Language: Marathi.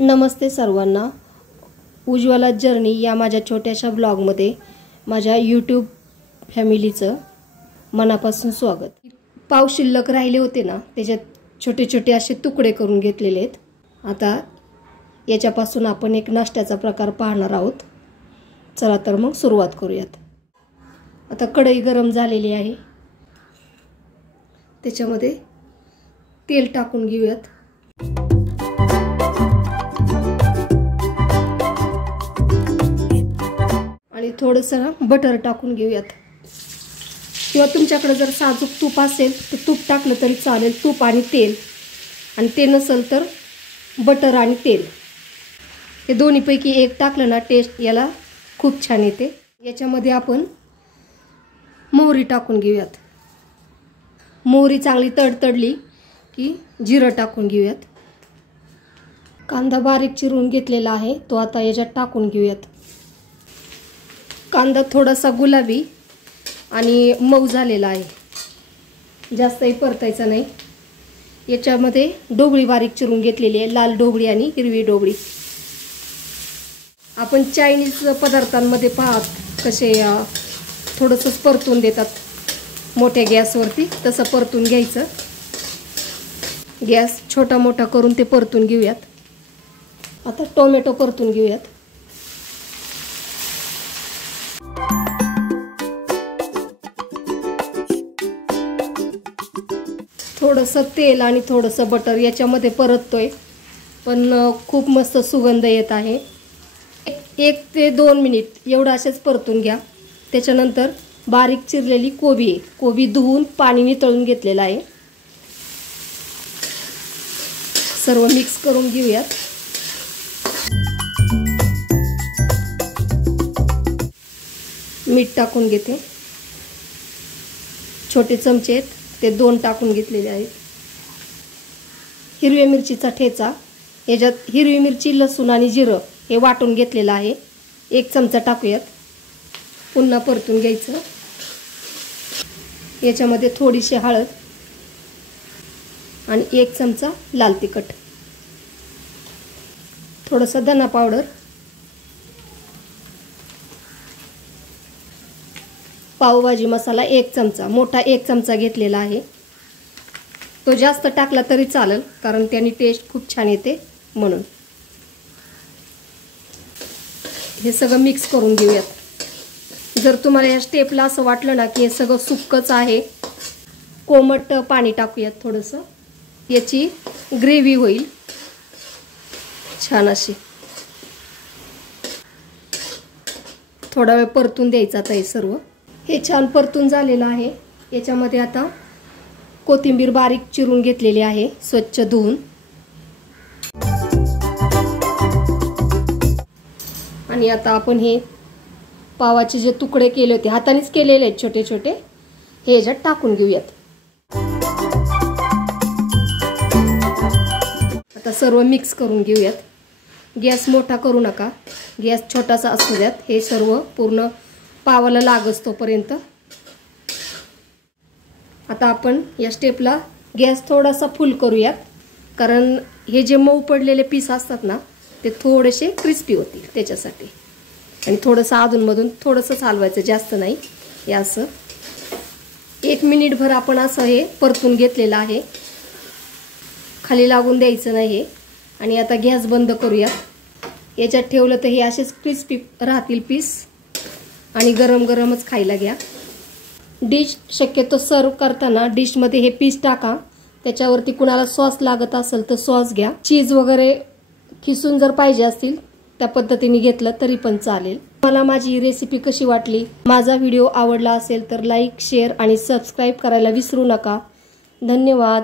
नमस्ते सर्वांना। उज्ज्वला जर्नी या माझ्या छोट्याशा ब्लॉगमध्ये माझ्या यूट्यूब फॅमिलीचं मनापासून स्वागत। पाव शिल्लक राहिले होते ना, त्याच्यात छोटे छोटे असे तुकडे करून घेतलेले आहेत। आता याच्यापासून आपण एक नाश्त्याचा प्रकार पाहणार आहोत। चला तर मग सुरुवात करूयात। आता कढई गरम झालेली आहे, त्याच्यामध्ये तेल टाकून घेऊयात। आणि थोडंसं बटर टाकून घेऊयात, किंवा तुमच्याकडे जर साजूक तूप असेल तर तूप टाकलं तरी चालेल। तूप आणि तेल, आणि ते नसेल तर बटर आणि तेल, हे दोन्हीपैकी एक टाकलं ना टेस्ट याला खूप छान येते। याच्यामध्ये आपण मोहरी टाकून घेऊयात। मोहरी चांगली तडतडली की जिरं टाकून घेऊयात। कांदा बारीक चिरून घेतलेला आहे, तो आता याच्यात टाकून घेऊयात। कांदा थोडासा गुलाबी आणि मऊ झालेला आहे, जास्तही परतायचा नाही। याच्यामध्ये ढोबळी बारीक चिरून घेतलेली आहे, लाल ढोबळी आणि हिरवी ढोबळी। आपण चायनीज पदार्थांमध्ये पाहत कसे थोडंसं परतून देतात मोठ्या गॅसवरती, तसं परतून घ्यायचं। गॅस छोटा मोठा करून ते परतून घेऊयात। आता टोमॅटो परतून घेऊयात। थोडंसं तेल आणि थोडंसं बटर याच्यामध्ये परततोय, पण खूप मस्त सुगंध येत आहे। 1 ते 2 मिनिट एवढं असेच परतून घ्या। त्याच्यानंतर बारीक चिरलेली कोबी धुवून पाणी नितळून घेतलेलं आहे, सर्व मिक्स करून घेऊयात। मीठ टाकून घेते, छोटे चमचे आहेत ते 2 टाकून घेतलेले आहेत। हिरव्या मिरचीचा ठेचा, याच्यात हिरवी मिरची, लसूण आणि जिरं हे वाटून घेतलेलं आहे, 1 चमचा टाकूयात। पुन्हा परतून घ्यायचं। याच्यामध्ये थोडीशी हळद आणि 1 चमचा लाल तिखट, थोडंसं धना पावडर, पावभाजी मसाला 1 चमचा, मोठा 1 चमचा घेतलेला आहे। तो जास्त टाकला तरी चालेल, कारण त्याने टेस्ट खूप छान येते म्हणून। हे सगळं मिक्स करून घेऊयात। जर तुम्हाला या स्टेपला असं वाटलं ना की हे सगळं सुक्कच आहे, कोमट पाणी टाकूयात थोडंसं, याची ग्रेव्ही होईल छान अशी। थोडा वेळ परतून द्यायचं। आता हे सर्व हे छान परतून झालेलं आहे। याच्यामध्ये आता कोथिंबीर बारीक चिरून घेतलेली आहे, स्वच्छ धुवून। आणि आता आपण हे पावाचे जे तुकडे केले होते, हातानेच केलेले आहेत छोटे छोटे, हे याच्यात टाकून घेऊयात। आता सर्व मिक्स करून घेऊयात। गॅस मोठा करू नका, गॅस छोटासा असू द्यात। हे सर्व पूर्ण पावाला लागस तोपर्यंत। आता आपण या स्टेपला गॅस थोडासा फुल करूयात, कारण हे जे मऊ पडलेले पीस असतात ना ते थोडेसे क्रिस्पी होतील त्याच्यासाठी। आणि थोडंसं अधूनमधून थोडंसंच हलवायचं, जास्त नाही। हे असं 1 मिनिटभर आपण असं हे परतून घेतलेलं आहे, खाली लागून द्यायचं नाही। आणि आता गॅस बंद करूयात। याच्यात ठेवलं तर हे असेच क्रिस्पी राहतील पीस, आणि गरम गरमच खायला घ्या। डिश शक्यतो सर्व करताना डिशमध्ये हे पीस टाका, त्याच्यावरती कुणाला सॉस लागत असेल तर सॉस घ्या। चीज वगैरे खिसून जर पाहिजे असतील त्या पद्धतीने घेतलं तरी पण चालेल। मला माझी रेसिपी कशी वाटली, माझा व्हिडिओ आवडला असेल तर लाईक, शेअर आणि सबस्क्राईब करायला विसरू नका। धन्यवाद।